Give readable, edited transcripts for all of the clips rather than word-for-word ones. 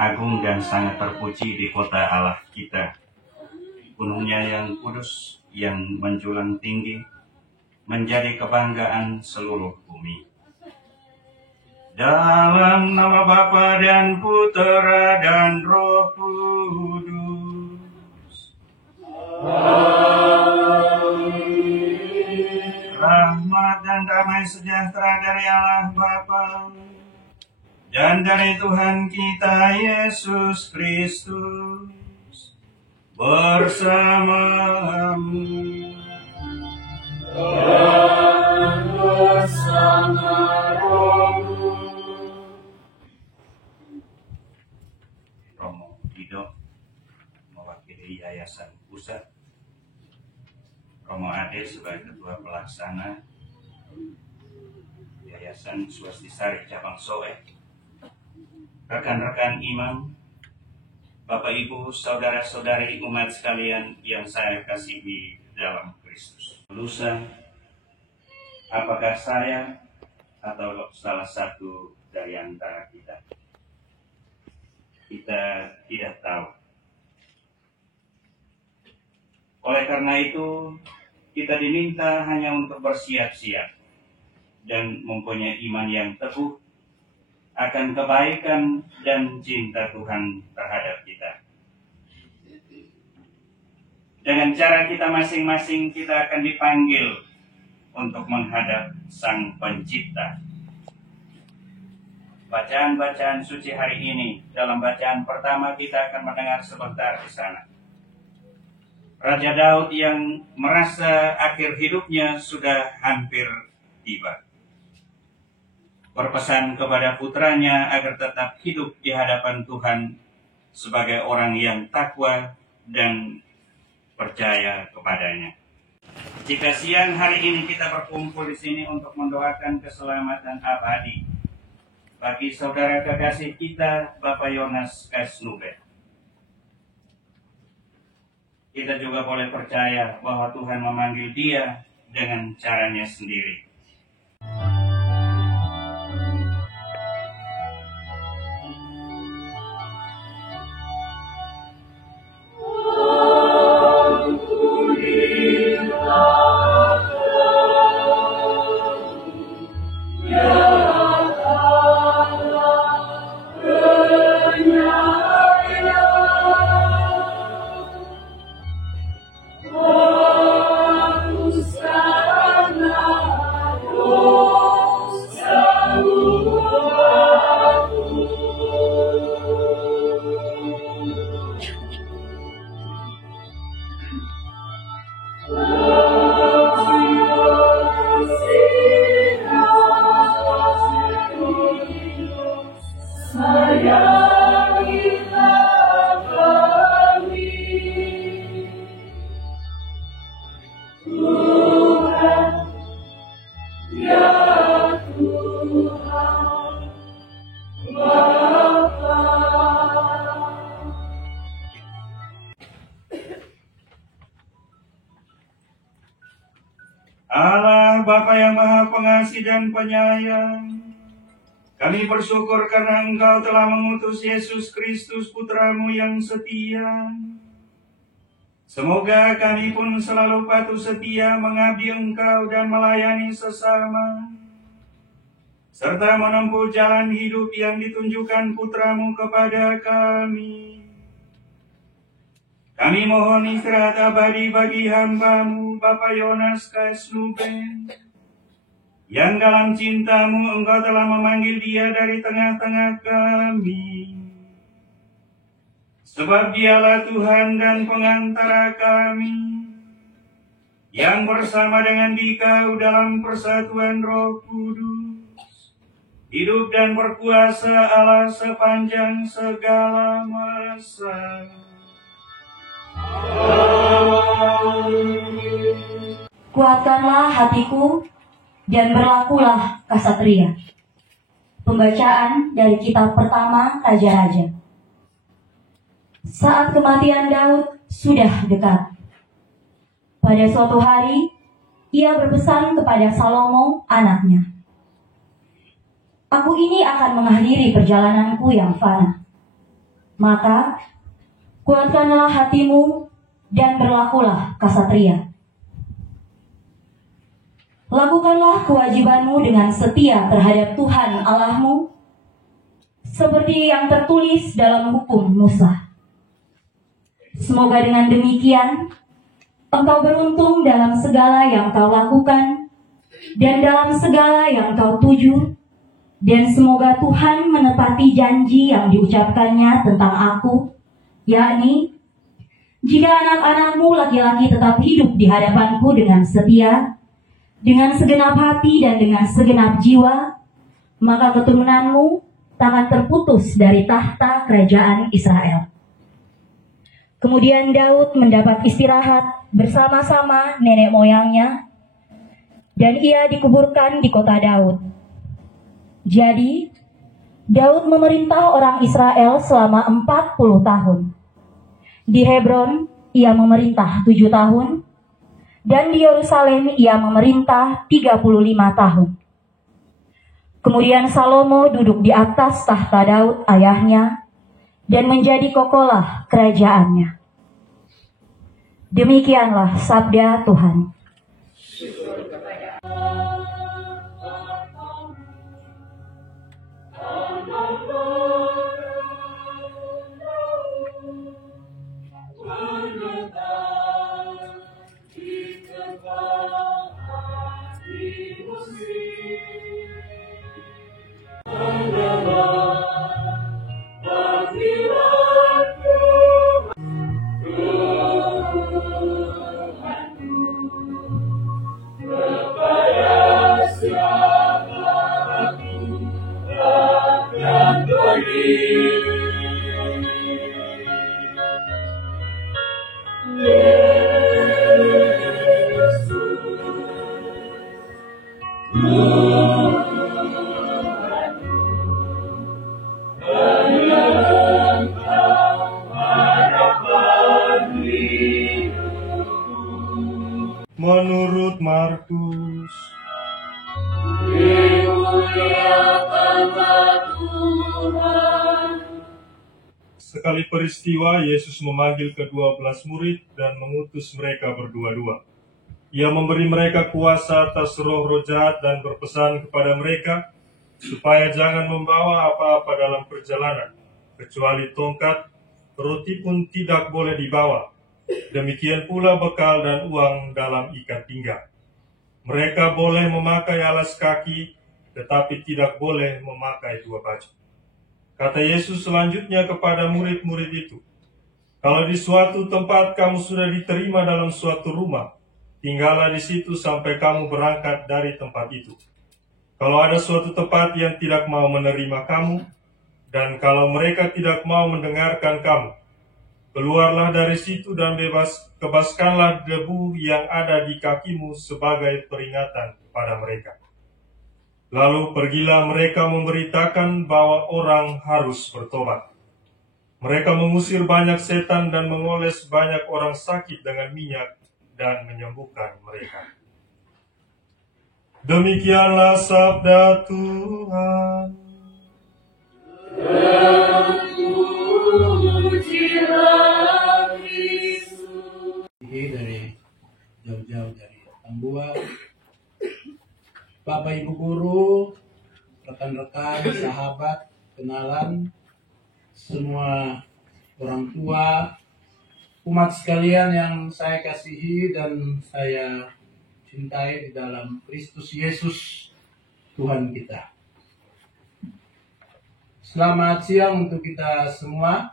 agung dan sangat terpuji di kota Allah kita. Gunungnya yang kudus, yang menjulang tinggi, menjadi kebanggaan seluruh bumi. Dalam nama Bapa dan Putera dan Roh Kudus. Amin. Rahmat dan damai sejahtera dari Allah Bapa dan dari Tuhan kita Yesus Kristus bersamamu dan bersama rohmu. Romo Dido mewakili Yayasan Pusat, Romo Ade sebagai Ketua Pelaksana Yayasan Swastiksari Cabang Soe, rekan-rekan imam, Bapak Ibu, saudara-saudari umat sekalian yang saya kasihi dalam Kristus. Lusa, apakah saya atau salah satu dari antara kita? Kita tidak tahu. Oleh karena itu, kita diminta hanya untuk bersiap-siap dan mempunyai iman yang teguh akan kebaikan dan cinta Tuhan terhadap kita. Dengan cara kita masing-masing, kita akan dipanggil untuk menghadap Sang Pencipta. Bacaan-bacaan suci hari ini, dalam bacaan pertama kita akan mendengar sebentar di sana. Raja Daud yang merasa akhir hidupnya sudah hampir tiba, berpesan kepada putranya agar tetap hidup di hadapan Tuhan sebagai orang yang takwa dan percaya kepadanya. Jika siang hari ini kita berkumpul di sini untuk mendoakan keselamatan abadi bagi saudara kekasih kita, Bapak Yonas Kasnube, kita juga boleh percaya bahwa Tuhan memanggil dia dengan caranya sendiri. Allah Bapa yang Maha Pengasih dan Penyayang, kami bersyukur karena Engkau telah mengutus Yesus Kristus Putra-Mu yang setia. Semoga kami pun selalu patuh setia mengabdi Engkau dan melayani sesama, serta menempuh jalan hidup yang ditunjukkan Putra-Mu kepada kami. Kami mohon istirahat abadi bagi hamba-Mu, Bapak Yonas Kasnube, yang dalam cinta-Mu Engkau telah memanggil dia dari tengah-tengah kami. Sebab dialah Tuhan dan pengantara kami, yang bersama dengan Dikau dalam persatuan Roh Kudus, hidup dan berkuasa Allah sepanjang segala masa. Kuatkanlah hatiku dan berlakulah kasatria. Pembacaan dari kitab pertama Raja-Raja. Saat kematian Daud sudah dekat, pada suatu hari ia berpesan kepada Salomo anaknya, "Aku ini akan mengakhiri perjalananku yang fana. Maka kuatkanlah hatimu dan berlakulah kasatria. Lakukanlah kewajibanmu dengan setia terhadap Tuhan Allahmu, seperti yang tertulis dalam hukum Musa. Semoga dengan demikian engkau beruntung dalam segala yang kau lakukan dan dalam segala yang kau tuju, dan semoga Tuhan menepati janji yang diucapkannya tentang aku, yakni, jika anak-anakmu laki-laki tetap hidup di hadapanku dengan setia, dengan segenap hati dan dengan segenap jiwa, maka keturunanmu takkan terputus dari tahta kerajaan Israel. Kemudian Daud mendapat istirahat bersama-sama nenek moyangnya, dan ia dikuburkan di kota Daud. Jadi, Daud memerintah orang Israel selama 40 tahun. Di Hebron, ia memerintah 7 tahun, dan di Yerusalem ia memerintah 35 tahun. Kemudian Salomo duduk di atas tahta Daud ayahnya, dan menjadi kokolah kerajaannya. Demikianlah sabda Tuhan. Menurut Markus. Sekali peristiwa, Yesus memanggil ke-12 murid dan mengutus mereka berdua-dua. Ia memberi mereka kuasa atas roh-roh jahat dan berpesan kepada mereka supaya jangan membawa apa-apa dalam perjalanan, kecuali tongkat, roti pun tidak boleh dibawa. Demikian pula bekal dan uang dalam ikat pinggang. Mereka boleh memakai alas kaki, tetapi tidak boleh memakai 2 baju. Kata Yesus selanjutnya kepada murid-murid itu, kalau di suatu tempat kamu sudah diterima dalam suatu rumah, tinggallah di situ sampai kamu berangkat dari tempat itu. Kalau ada suatu tempat yang tidak mau menerima kamu, dan kalau mereka tidak mau mendengarkan kamu, keluarlah dari situ dan kebaskanlah debu yang ada di kakimu sebagai peringatan pada mereka. Lalu pergilah mereka memberitakan bahwa orang harus bertobat. Mereka mengusir banyak setan dan mengoles banyak orang sakit dengan minyak dan menyembuhkan mereka. Demikianlah sabda Tuhan. Dari jauh-jauh dari Tambua, Bapak Ibu guru, rekan-rekan, sahabat, kenalan, semua orang tua, umat sekalian yang saya kasihi dan saya cintai di dalam Kristus Yesus, Tuhan kita. Selamat siang untuk kita semua.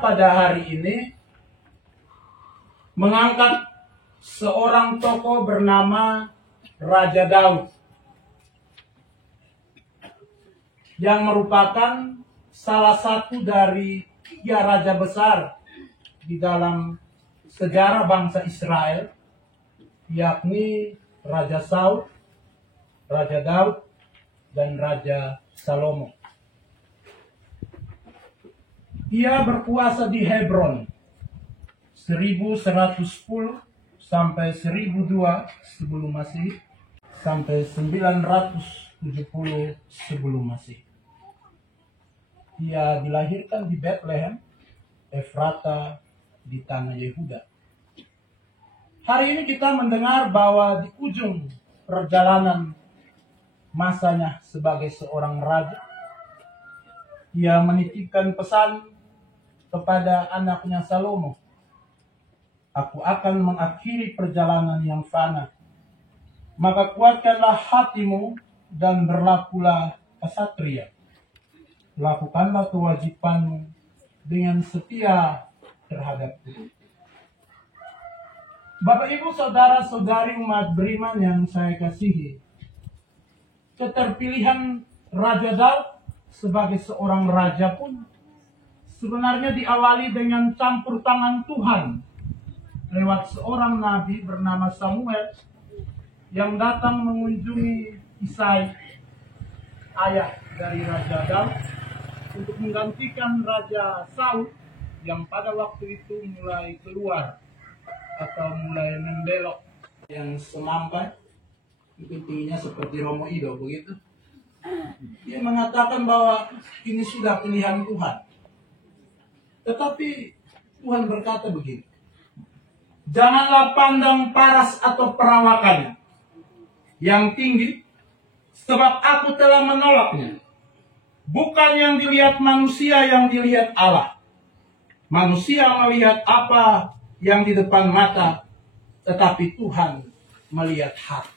Pada hari ini mengangkat seorang tokoh bernama Raja Daud yang merupakan salah satu dari 3 raja besar di dalam sejarah bangsa Israel, yakni Raja Saul, Raja Daud, dan Raja Salomo. Ia berkuasa di Hebron 1110 sampai 1002 sebelum Masehi sampai 970 sebelum Masehi. Ia dilahirkan di Bethlehem, Efrata, di tanah Yehuda. Hari ini kita mendengar bahwa di ujung perjalanan masanya sebagai seorang raja, ia menitipkan pesan kepada anaknya Salomo, "Aku akan mengakhiri perjalanan yang fana. Maka kuatkanlah hatimu dan berlakulah kesatria. Lakukanlah kewajibanmu dengan setia terhadap Tuhan." Bapak, Ibu, saudara-saudari umat beriman yang saya kasihi, keterpilihan Raja Daud sebagai seorang raja pun sebenarnya diawali dengan campur tangan Tuhan lewat seorang nabi bernama Samuel yang datang mengunjungi Isai, ayah dari Raja Daud, untuk menggantikan Raja Saul yang pada waktu itu mulai keluar atau mulai membelok, yang semampai, mungkin tingginya seperti Romo Ido begitu. Dia mengatakan bahwa ini sudah pilihan Tuhan. Tetapi Tuhan berkata begini, "Janganlah pandang paras atau perawakannya yang tinggi, sebab aku telah menolaknya. Bukan yang dilihat manusia yang dilihat Allah. Manusia melihat apa yang di depan mata, tetapi Tuhan melihat hati."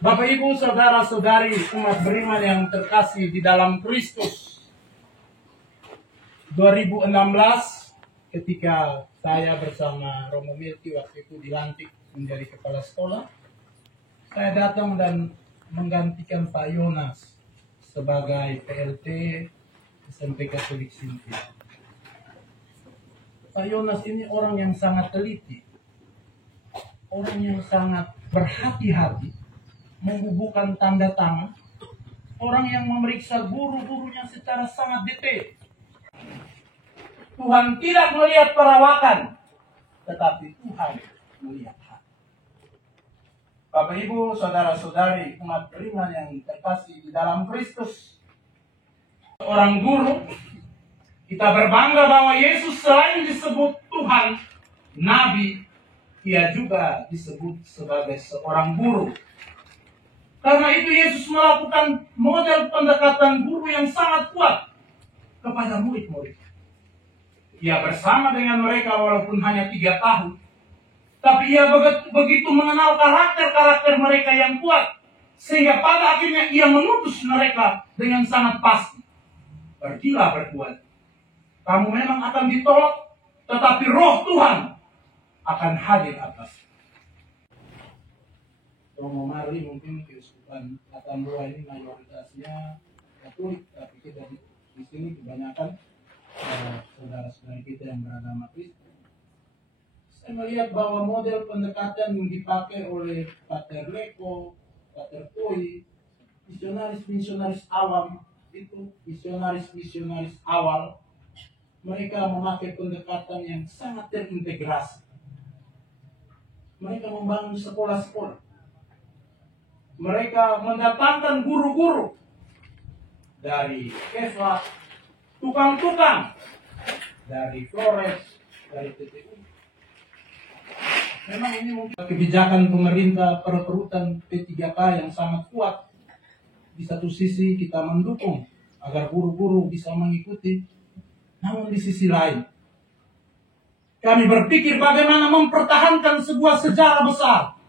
Bapak, Ibu, saudara-saudari umat beriman yang terkasih di dalam Kristus, 2016 ketika saya bersama Romo Milky waktu itu dilantik menjadi kepala sekolah, saya datang dan menggantikan Pak Yonas sebagai PLT SMP Katolik Sinti. Pak Yonas ini orang yang sangat teliti, orang yang sangat berhati-hati, membubuhkan tanda tangan, orang yang memeriksa guru-gurunya secara sangat detail. Tuhan tidak melihat perawakan, tetapi Tuhan melihat hati. Bapak, Ibu, saudara-saudari umat beriman yang terkasih di dalam Kristus, seorang guru, kita berbangga bahwa Yesus selain disebut Tuhan, Nabi, ia juga disebut sebagai seorang guru. Karena itu Yesus melakukan model pendekatan guru yang sangat kuat kepada murid-murid. Ia bersama dengan mereka walaupun hanya 3 tahun, tapi ia begitu mengenal karakter-karakter mereka yang kuat, sehingga pada akhirnya ia mengutus mereka dengan sangat pasti. "Pergilah berbuat. Kamu memang akan ditolak, tetapi Roh Tuhan akan hadir atas." Romo Mari mungkin keuskupan Atambua ini mayoritasnya Katolik, tapi kita di sini kebanyakan saudara-saudara kita yang beragama Kristen. Saya melihat bahwa model pendekatan yang dipakai oleh Pater Leko, Pater Koi, misionaris-misionaris awam itu, misionaris-misionaris awal, mereka memakai pendekatan yang sangat terintegrasi. Mereka membangun sekolah-sekolah. Mereka mendatangkan guru-guru dari Kefa, tukang-tukang dari Flores, dari TTU. Memang ini mungkin kebijakan pemerintah perekrutan P3K yang sangat kuat. Di satu sisi kita mendukung agar guru-guru bisa mengikuti, namun di sisi lain kami berpikir bagaimana mempertahankan sebuah sejarah besar.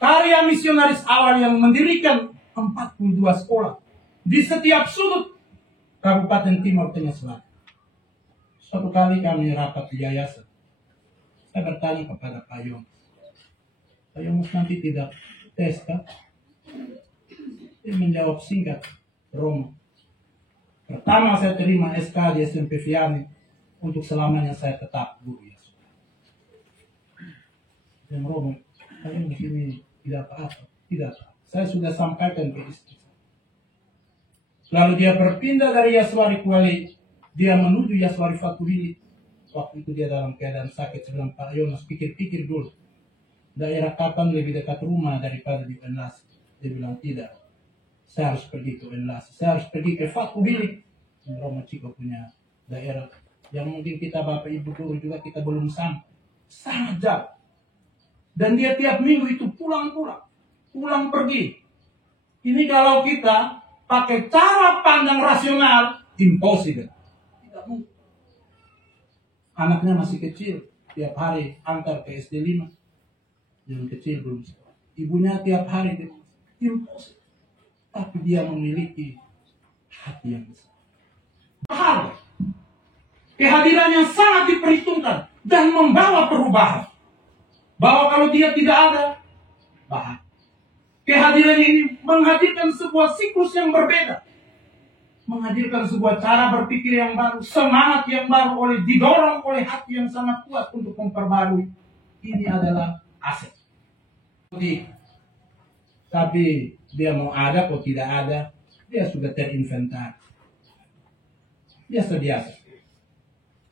Karya misionaris awal yang mendirikan 42 sekolah di setiap sudut Kabupaten Timur Tengah Selatan. Suatu kali kami rapat di yayasan, saya bertanya kepada Pak Yonas, "Pak Yonas nanti tidak tes kan?" Dia menjawab singkat, "Romo, pertama saya terima SK di SMP Vianney, untuk selamanya saya tetap guru ya." Dan Romo, saya di sini tidak apa-apa, tidak apa. Saya sudah sampaikan ke istri. Lalu dia berpindah dari Yaswari Kuali, dia menuju Yaswari Fatuhili. Waktu itu dia dalam keadaan sakit. Saya bilang, "Pak Yonas, pikir-pikir dulu. Daerah Kapan lebih dekat rumah daripada di Penlas?" Dia bilang, "Tidak. Saya harus pergi ke Enlace, saya harus pergi ke Fatubili, Romo Ciko punya daerah yang mungkin kita Bapak Ibu guru juga kita belum sampai, sangat jauh. Dan dia tiap minggu itu pulang pergi. Ini kalau kita pakai cara pandang rasional, impossible. Tidak mungkin. Anaknya masih kecil, tiap hari antar ke SD 5. Yang kecil belum sekolah. Ibunya tiap hari, impossible. Tapi dia memiliki hati yang besar. Hal kehadiran yang sangat diperhitungkan dan membawa perubahan. Bahwa kalau dia tidak ada, bahaya. Kehadiran ini menghadirkan sebuah siklus yang berbeda. Menghadirkan sebuah cara berpikir yang baru, semangat yang baru didorong oleh hati yang sangat kuat untuk memperbarui. Ini adalah aset. Tapi dia mau ada atau tidak ada, dia sudah terinventari. Biasa-biasa.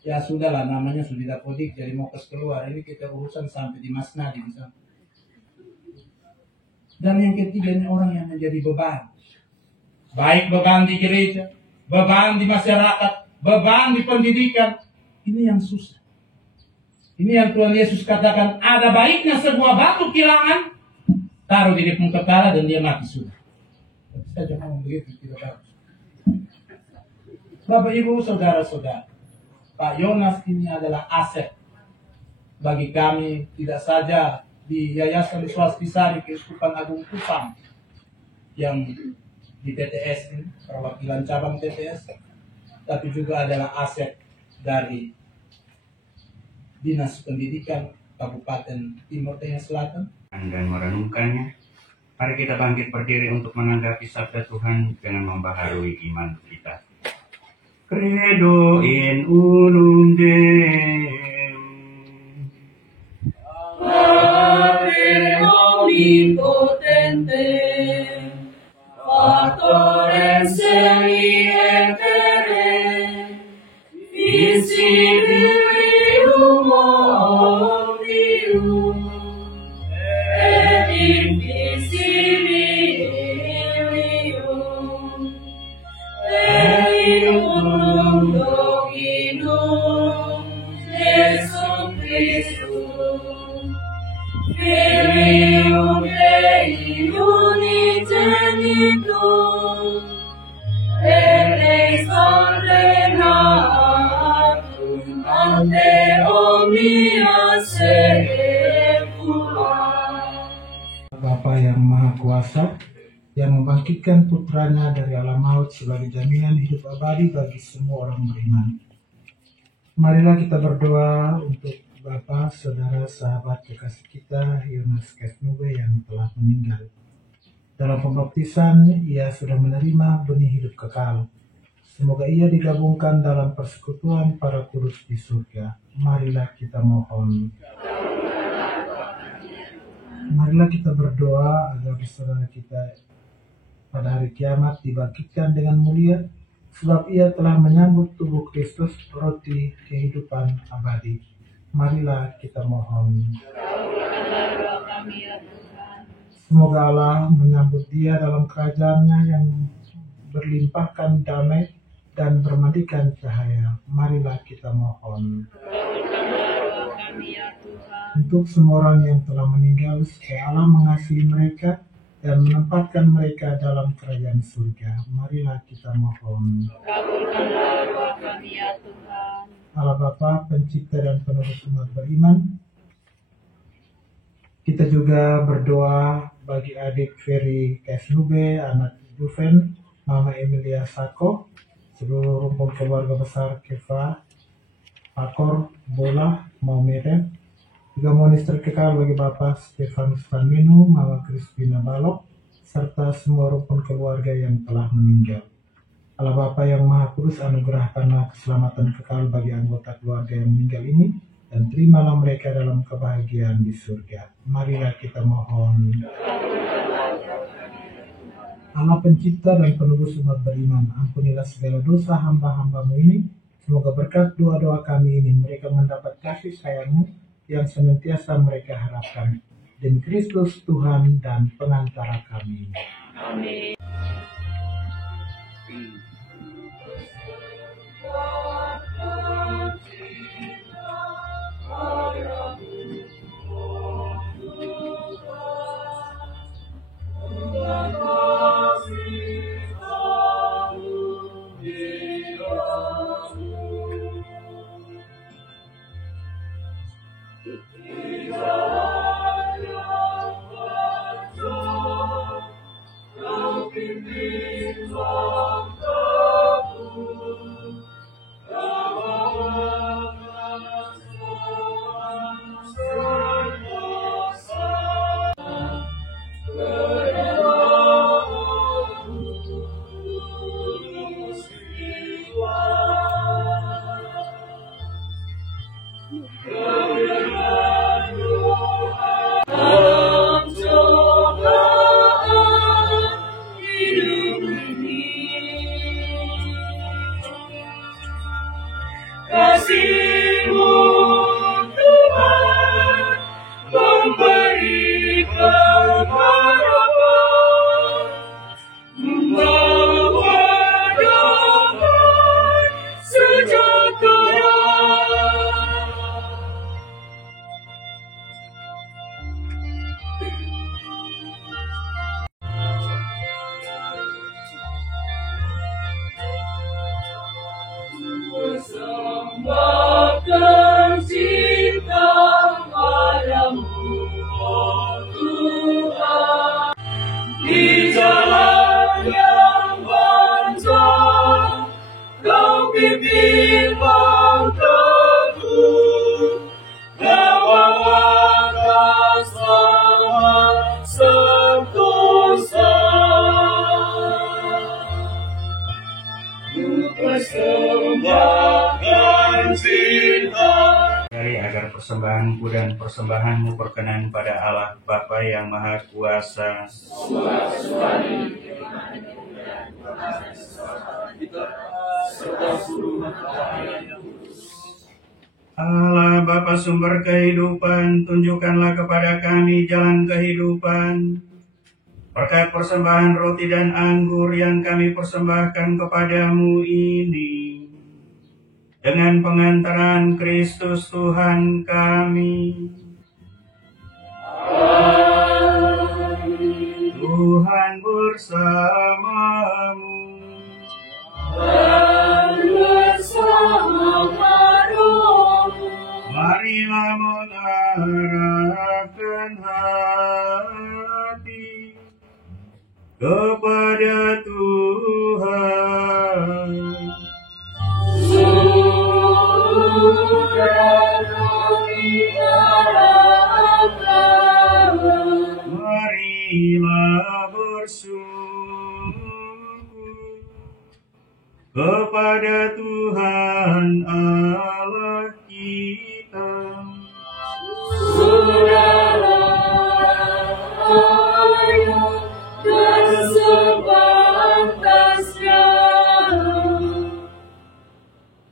Ya sudahlah, namanya sudah podik, jadi mau keluar. Ini kita urusan sampai di Mas Nadi misalnya. Dan yang ketiga ini orang yang menjadi beban. Baik beban di gereja, beban di masyarakat, beban di pendidikan. Ini yang susah. Ini yang Tuhan Yesus katakan, ada baiknya sebuah batu kilangan, taruh di depan kepala dan dia mati sudah. Saya jangan ngomong begitu, tidak harus. Bapak Ibu, saudara-saudara, Pak Yonas ini adalah aset bagi kami, tidak saja di Yayasan Swastiksari Keuskupan Agung Kupang yang di TTS ini, perwakilan cabang TTS, tapi juga adalah aset dari Dinas Pendidikan Kabupaten Timur Tengah Selatan. Dan merenungkannya, mari kita bangkit berdiri untuk menanggapi sabda Tuhan dengan membaharui iman kita. Credo in unum Deum, Padre omnipotente, Factor et Celi et terre, visibilium omnium, et invisibilium, et in unum Dominum Jesum Christum, Filium Dei unigenitum, et ex ordenatum ante omnia saecula. Bapa yang Maha Kuasa, yang membangkitkan putranya dari alam maut sebagai jaminan hidup abadi bagi semua orang beriman. Marilah kita berdoa untuk Bapa, saudara, sahabat, kekasih kita, Yonas Kesnube yang telah meninggal. Dalam pembaptisan, ia sudah menerima benih hidup kekal. Semoga ia digabungkan dalam persekutuan para kudus di surga. Marilah kita mohon. Marilah kita berdoa agar saudara kita pada hari kiamat dibangkitkan dengan mulia, sebab ia telah menyambut tubuh Kristus, roti kehidupan abadi. Marilah kita mohon. Semoga Allah menyambut dia dalam kerajaannya yang berlimpahkan damai dan bermandikan cahaya. Marilah kita mohon. Untuk semua orang yang telah meninggal, supaya Allah mengasihi mereka dan menempatkan mereka dalam kerajaan surga. Marilah kita mohon. Kabulkanlah doa kami ya Tuhan. Allah Bapa, pencipta dan penerus umat beriman, kita juga berdoa bagi adik Ferry Kesnube, anak Juven, Mama Emilia Sako, seluruh rumpun keluarga besar Keva, Pakor, Bola, Maumere, juga mohon terkekal bagi Bapak Stefanus Vanminu, Mama Crispina Balok, serta semua rukun keluarga yang telah meninggal. Allah Bapa yang Maha Kudus, anugerahkanlah keselamatan kekal bagi anggota keluarga yang meninggal ini, dan terimalah mereka dalam kebahagiaan di surga. Marilah kita mohon. Allah pencipta dan penebus umat beriman, ampunilah segala dosa hamba-hambamu ini. Semoga berkat doa-doa kami ini mereka mendapat kasih sayang-Mu yang senantiasa mereka harapkan. Demi Kristus Tuhan dan pengantara kami. Amin. Kasih-Mu Tuhan memberikan harapan, membawa damai sejahtera. Persembahkan cinta padamu, oh Tuhan, di jalan yang panjang, Kau pimpin bangkaku, Kau bawa selamat sentosa. Ku persembahkan cinta. Dari agar persembahanku dan persembahanmu berkenan pada Allah Bapa yang Maha Kuasa. Allah Bapa sumber kehidupan, tunjukkanlah kepada kami jalan kehidupan. Berkat persembahan roti dan anggur yang kami persembahkan kepadamu ini, dengan pengantaran Kristus Tuhan kami. Tuhan bersamamu. Marilah mengarahkan hati kepada Tuhan. Marilah bersungguh kepada Tuhan Allah kita.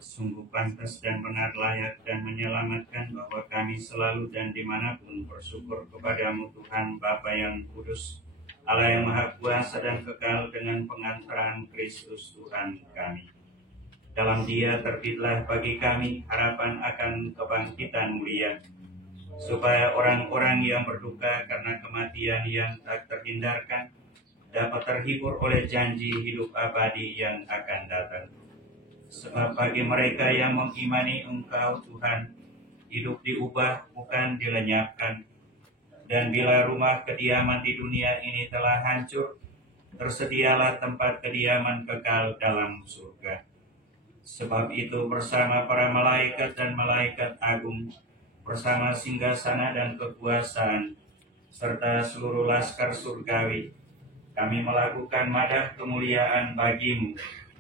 Sungguh pantas dan benar, layak dan menyelamatkan bahwa kami selalu dan dimanapun bersyukur kepadamu Tuhan Bapa yang kudus, Allah yang Maha Kuasa dan kekal, dengan pengantaran Kristus Tuhan kami. Dalam Dia terbitlah bagi kami harapan akan kebangkitan mulia, supaya orang-orang yang berduka karena kematian yang tak terhindarkan dapat terhibur oleh janji hidup abadi yang akan datang. Sebab bagi mereka yang mengimani Engkau Tuhan, hidup diubah bukan dilenyapkan. Dan bila rumah kediaman di dunia ini telah hancur, tersedialah tempat kediaman kekal dalam surga. Sebab itu bersama para malaikat dan malaikat agung, bersama singgasana dan kekuasaan, serta seluruh laskar surgawi, kami melakukan madah kemuliaan bagimu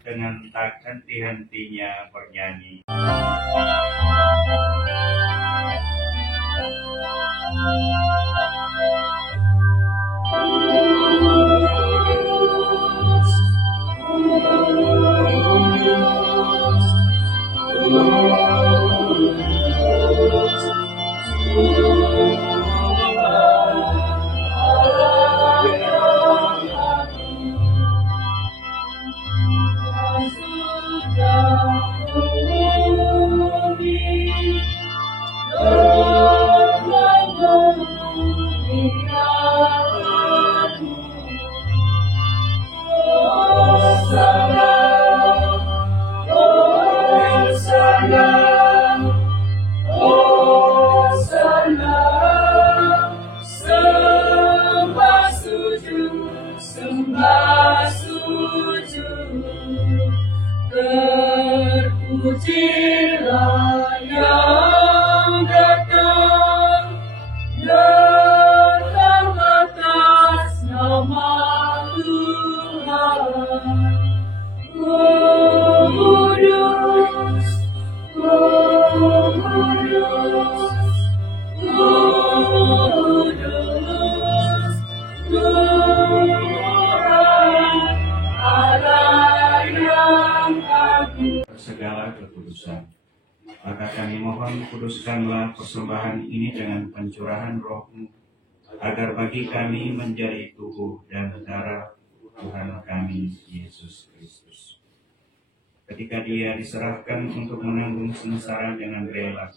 dengan tak henti-hentinya bernyanyi. segala kekudusan. Maka kami mohon, kuduskanlah persembahan ini dengan pencurahan Roh-Mu, agar bagi kami menjadi tubuh dan darah Tuhan kami Yesus Kristus. Ketika Dia diserahkan untuk menanggung sengsara dengan rela,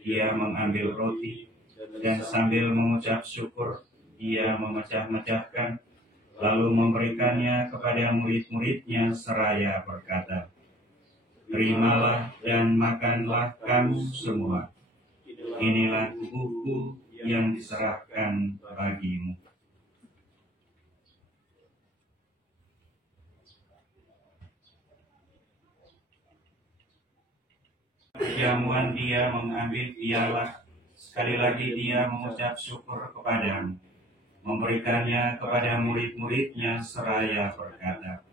Dia mengambil roti dan sambil mengucap syukur, Dia memecah-mecahkan, lalu memberikannya kepada murid-muridnya seraya berkata, "Terimalah dan makanlah kamu semua. Inilah tubuhku yang diserahkan bagimu." Jamuan Dia mengambil piala, sekali lagi Dia mengucap syukur kepadamu, memberikannya kepada murid-muridnya seraya berkata,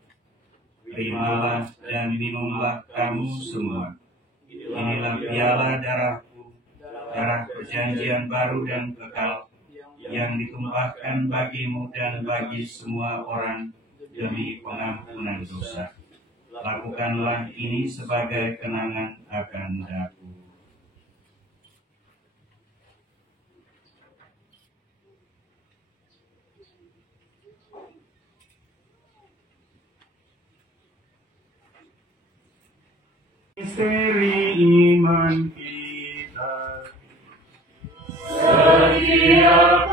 "Terimalah dan minumlah kamu semua. Inilah piala darahku, darah perjanjian baru dan kekal, yang ditumpahkan bagimu dan bagi semua orang demi pengampunan dosa. Lakukanlah ini sebagai kenangan akan aku." Misteri iman kita. Setiap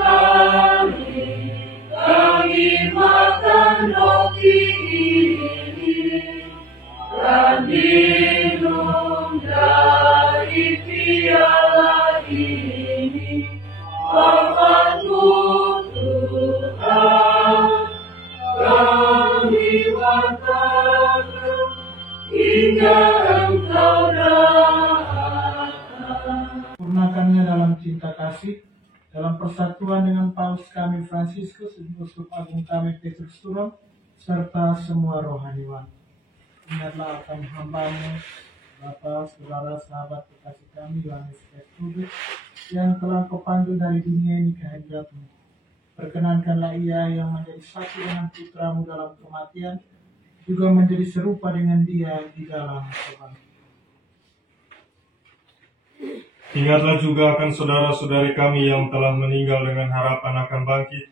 kami makan roti ini dan minum dari piala ini, Bapa-Ku Tuhan, kami makan hingga Engkau datang. Sempurnakannya dalam cinta kasih, dalam persatuan dengan Paus kami Fransiskus, Uskup Agung kami Petrus Turun, serta semua rohaniwan. Ingatlah akan hamba-Mu, Bapa, saudara, sahabat, kekasih kami, Yohanes Kudus, yang telah Kau panggil dari dunia ini ke hadirat-Mu. Perkenankanlah ia yang menjadi satu dengan Putra-Mu dalam kematian, juga menjadi serupa dengan Dia di dalam kebangkitan. Ingatlah juga akan saudara-saudari kami yang telah meninggal dengan harapan akan bangkit,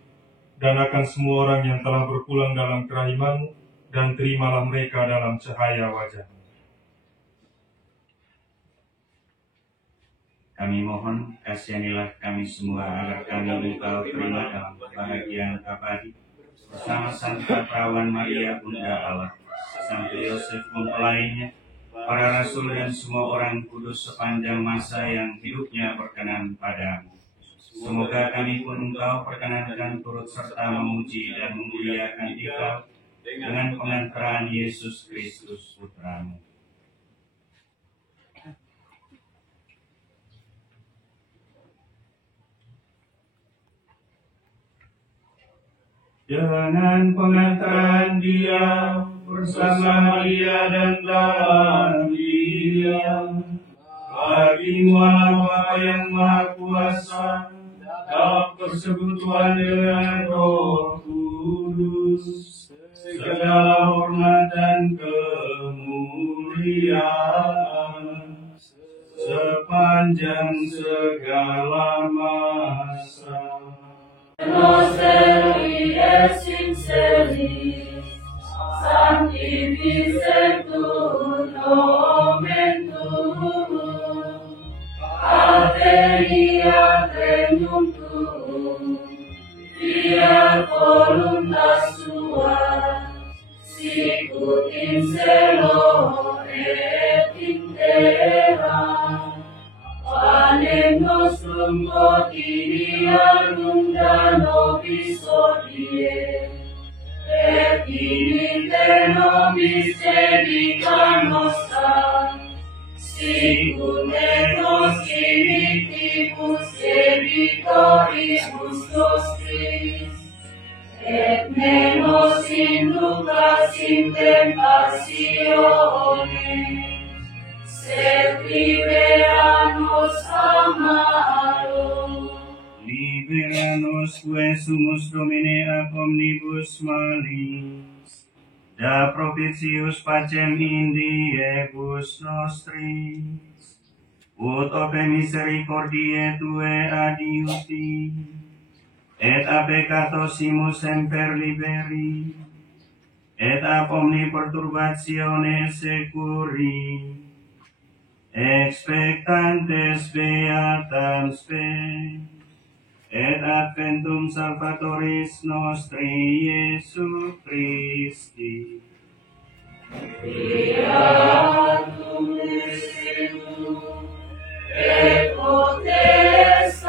dan akan semua orang yang telah berpulang dalam kerahiman-Mu, dan terimalah mereka dalam cahaya wajah-Mu. Kami mohon, kasihanilah kami semua agar kami Engkau terima dalam kebahagiaan abadi bersama Santa Perawan Maria Bunda Allah, Santo Yosef mempelainya, para rasul dan semua orang kudus sepanjang masa yang hidupnya berkenan padamu. Semoga kami pun Engkau perkenankan turut serta memuji dan memuliakan Engkau dengan pengantaran Yesus Kristus Putra-Mu. Dengan pengantaran Dia bersama Maria dan dalam Dia, bagi-Mu Allah Bapa yang Maha Kuasa, dalam persekutuan dengan Roh Kudus, segala hormat dan kemuliaan sepanjang segala masa. Nostri et sinceris, sanctificetur nomen tuum, adveniat regnum tuum, fiat voluntas tua, sicut in cielo et in terra. Panem nostrum quotidianum da nobis hodie, et dimitte nobis debita nostra, sicut et nos dimittibus debitoribus nostris, et ne nos inducas in tentatione, sed libera-nos a malo. Libera nos, que sumus Domine ab omnibus malis. da propitius pacem indiebus nostris, ut ope misericordiae Tue adiuti, et a peccatosimus semper liberi, et ab omni perturbatione securi, expectantes beatam spe, et adventum Salvatoris nostri Iesu Christi. Beatum Spiritus et potestas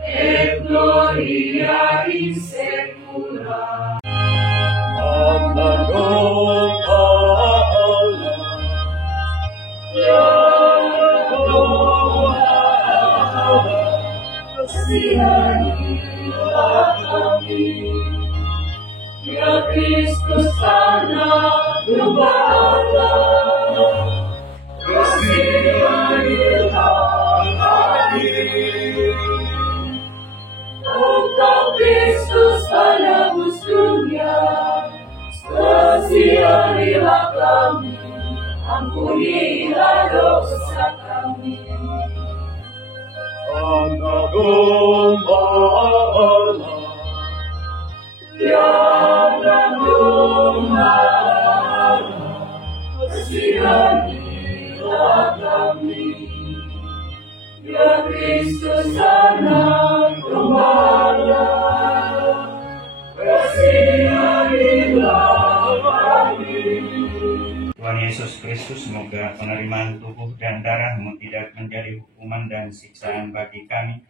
et gloria in saecula. Ya Kristus anak Allah, kasihanilah kami. Engkau Kristus penebus dunia, kasihanilah kami, ampunilah dosa kami. Anak domba Allah, yang domba kasihanilah kami. Ya Kristus anak domba Allah, kasihanilah kami. Tuhan Yesus Kristus, semoga penerimaan tubuh dan darah-Mu tidak menjadi hukuman dan siksaan bagi kami,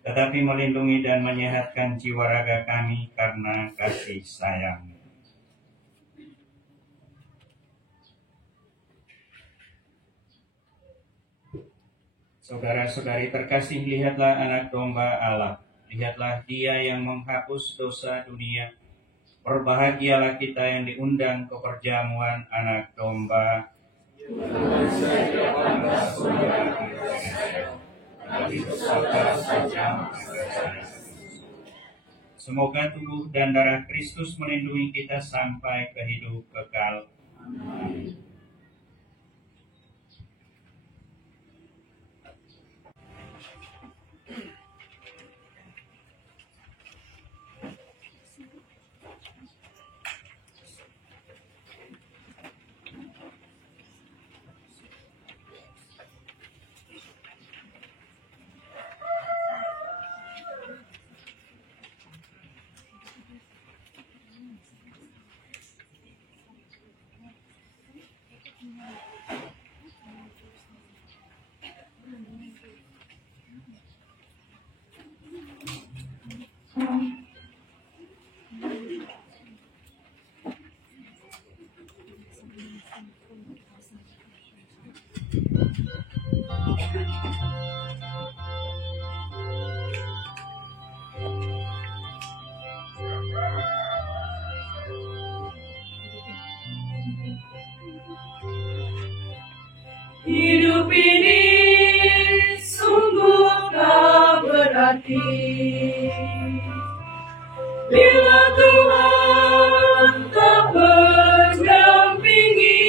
tetapi melindungi dan menyehatkan jiwa raga kami karena kasih sayang. Saudara-saudari terkasih, lihatlah anak domba Allah. Lihatlah Dia yang menghapus dosa dunia. Berbahagialah kita yang diundang ke perjamuan anak domba. Semoga tubuh dan darah Kristus melindungi kita sampai ke hidup kekal. Amin. Hidup ini sungguh tak berarti bila Tuhan tak berdampingi.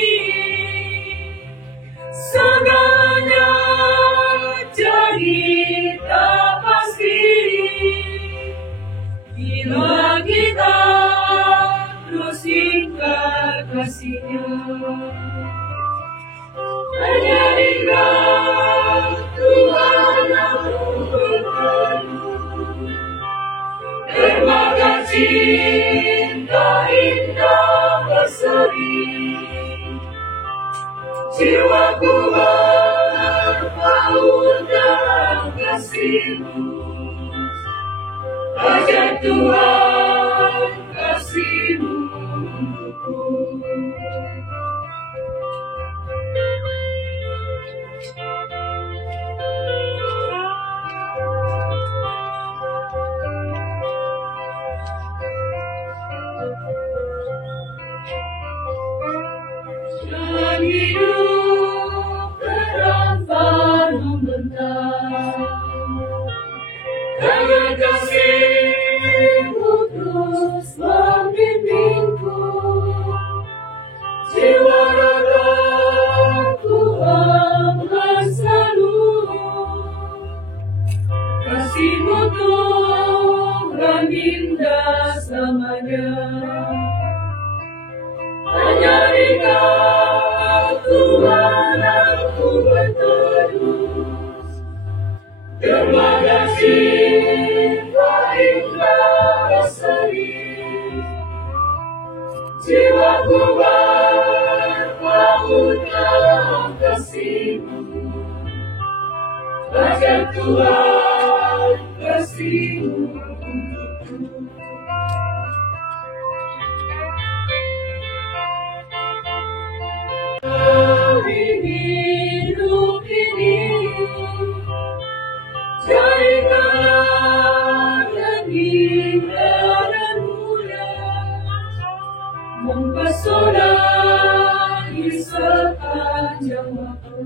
Segalanya jadi tak pasti bila kita terus ingkar kasih-Nya. Menjadikan Tuhan aku berteduh, dermaga cinta indah berseri, jiwaku berpaut dalam kasih-Mu. Ajaib Tuhan kasih-Mu untukku. Dalam hidup terdapat membentang, karena kasih-Mu terus membimbing. selamanya. Hanya di Kau Tuhan aku berterus, kepada cinta indah berseri, jiwaku berpaut dalam kasih-Mu. Ajar Tuhan kasih-Mu untukku. Dari hidup ini, jadikanlah demi dan mulia, mempesona di sepanjang waktu.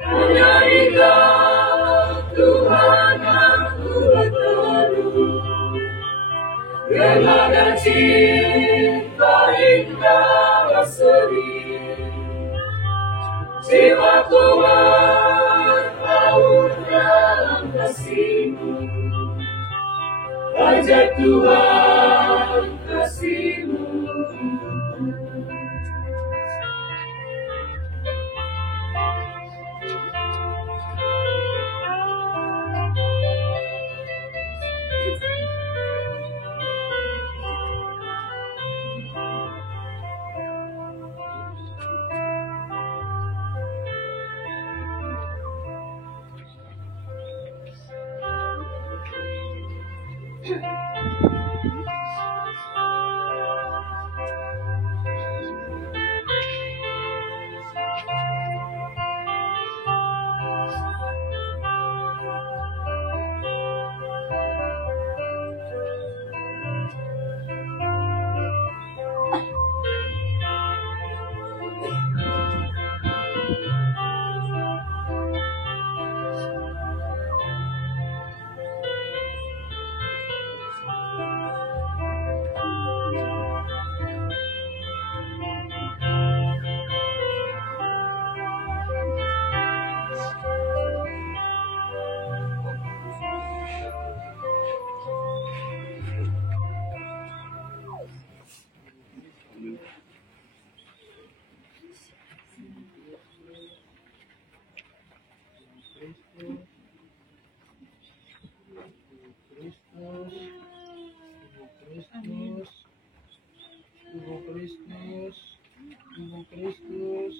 Hanya di Kau Tuhan aku berteduh, rela dan cinta indah berseri, jiwaku berpaut dalam kasih-Mu. Ajar Tuhan kasih-Mu. Kristus.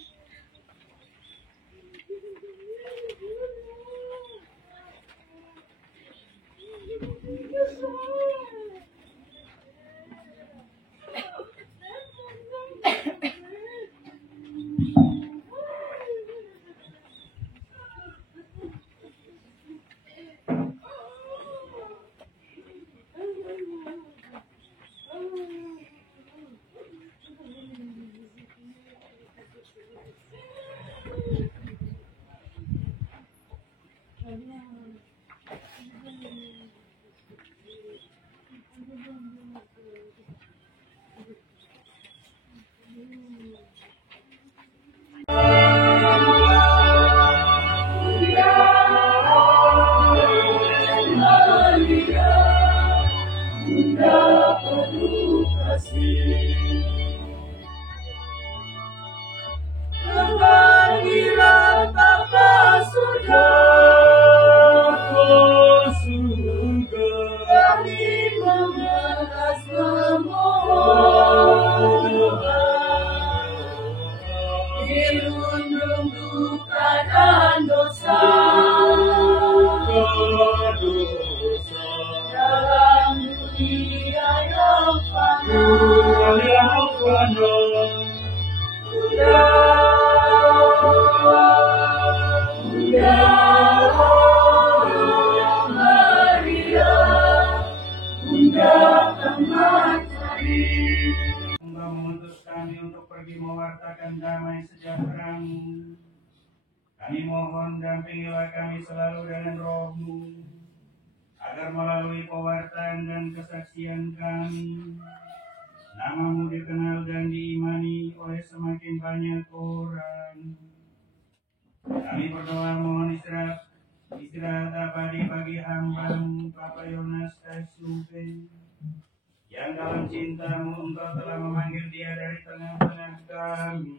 Engkau mengutus kami untuk pergi mewartakan damai sejahtera-Mu. Kami mohon dampingilah kami selalu dengan Roh-Mu, agar melalui pewartaan dan kesaksian kami, nama-Mu dikenal dan diimani oleh semakin banyak orang. Kami berdoa mohon istirahat abadi bagi hamba-Mu Papa Yonas kasih, yang dalam cinta-Mu Engkau telah memanggil dia dari tengah-tengah kami,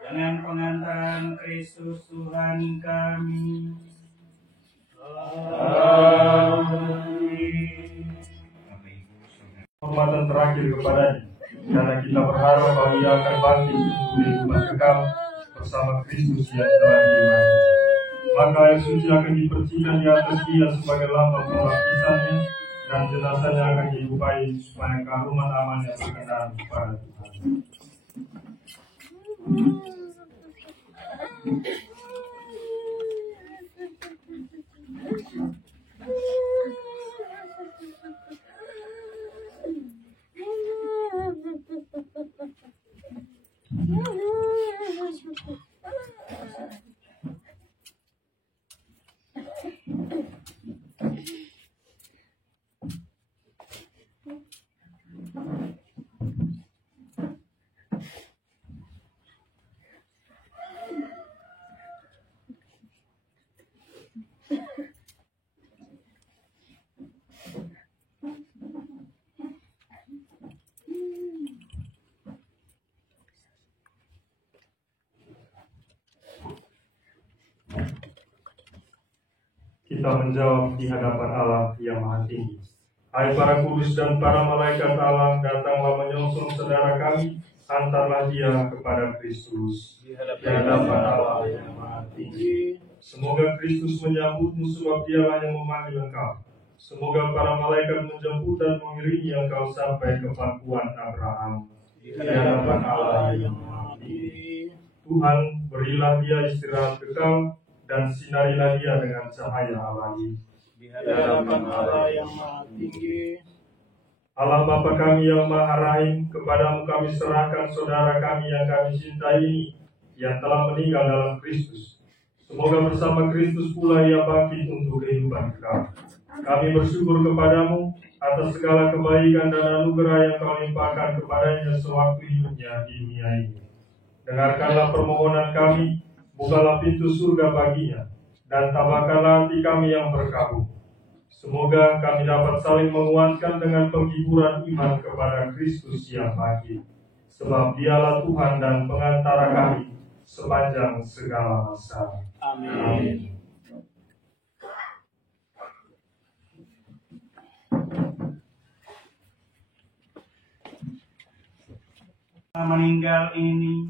dengan pengantaran Kristus Tuhan kami. Amin. Hormatan terakhir kepadanya, karena kita berharap bahwa Ia akan bangkit untuk kehidupan kekal bersama Kristus yang telah diimani. Maka air suci akan dipercikan di atas Dia sebagai lambang pembaptisannya, dan jenazahnya akan dilupai supaya keharuman amannya berkenan kepada Tuhan. Kita menjawab di hadapan Allah yang Maha Tinggi. Hai para kudus dan para malaikat Allah, datanglah menyongsong saudara kami, antarlah dia kepada Kristus di hadapan Allah yang Maha Tinggi. Semoga Kristus menyambutmu sebab Dialah yang memanggil engkau. Semoga para malaikat menjemput dan mengiringi engkau sampai ke pangkuan Abraham di hadapan Allah yang Maha Tinggi. Tuhan, berilah dia istirahat kekal, dan sinarilah dia dengan cahaya ilahi di hadapan Allah yang Maha Tinggi. Allah Bapa kami yang Maha Rahim, kepadamu kami serahkan saudara kami yang kami cintai ini, yang telah meninggal dalam Kristus. Semoga bersama Kristus pula ia bangkit untuk kehidupan kekal. Kami bersyukur kepadamu atas segala kebaikan dan anugerah yang kau limpahkan kepadanya sewaktu hidupnya di dunia ini. Dengarkanlah permohonan kami, bukalah pintu surga baginya, dan tambahkanlah hati kami yang berkabung. Semoga kami dapat saling menguatkan dengan penghiburan iman kepada Kristus yang bangkit, sebab Dialah Tuhan dan pengantara kami sepanjang segala masa. Amin. Meninggal ini,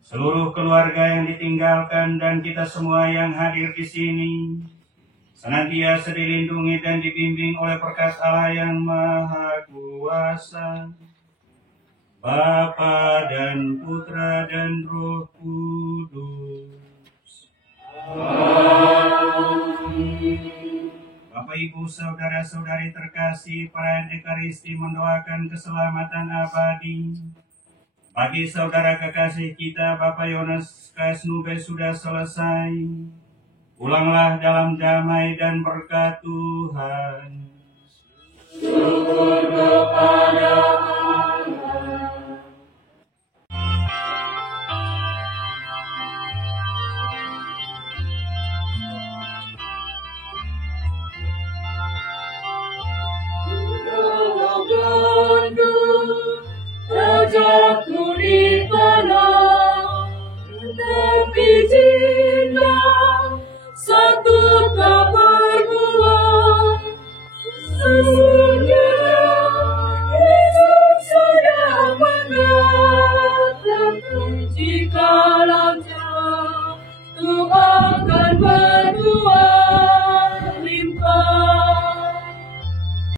seluruh keluarga yang ditinggalkan dan kita semua yang hadir di sini senantiasa dilindungi dan dibimbing oleh berkat Allah yang Maha Kuasa, Bapa dan Putra dan Roh Kudus. Amin. Bapak Ibu saudara-saudari terkasih, perayaan Ekaristi mendoakan keselamatan abadi bagi saudara kekasih kita Bapak Yones Kasnube sudah selesai. Pulanglah dalam damai dan berkat Tuhan. Syukur kepada Allah. Jatuh di tanah, tetapi cinta satu tak berbuah. Sesungguhnya Yesus sudah mendatangkan, jikalau jatuh akan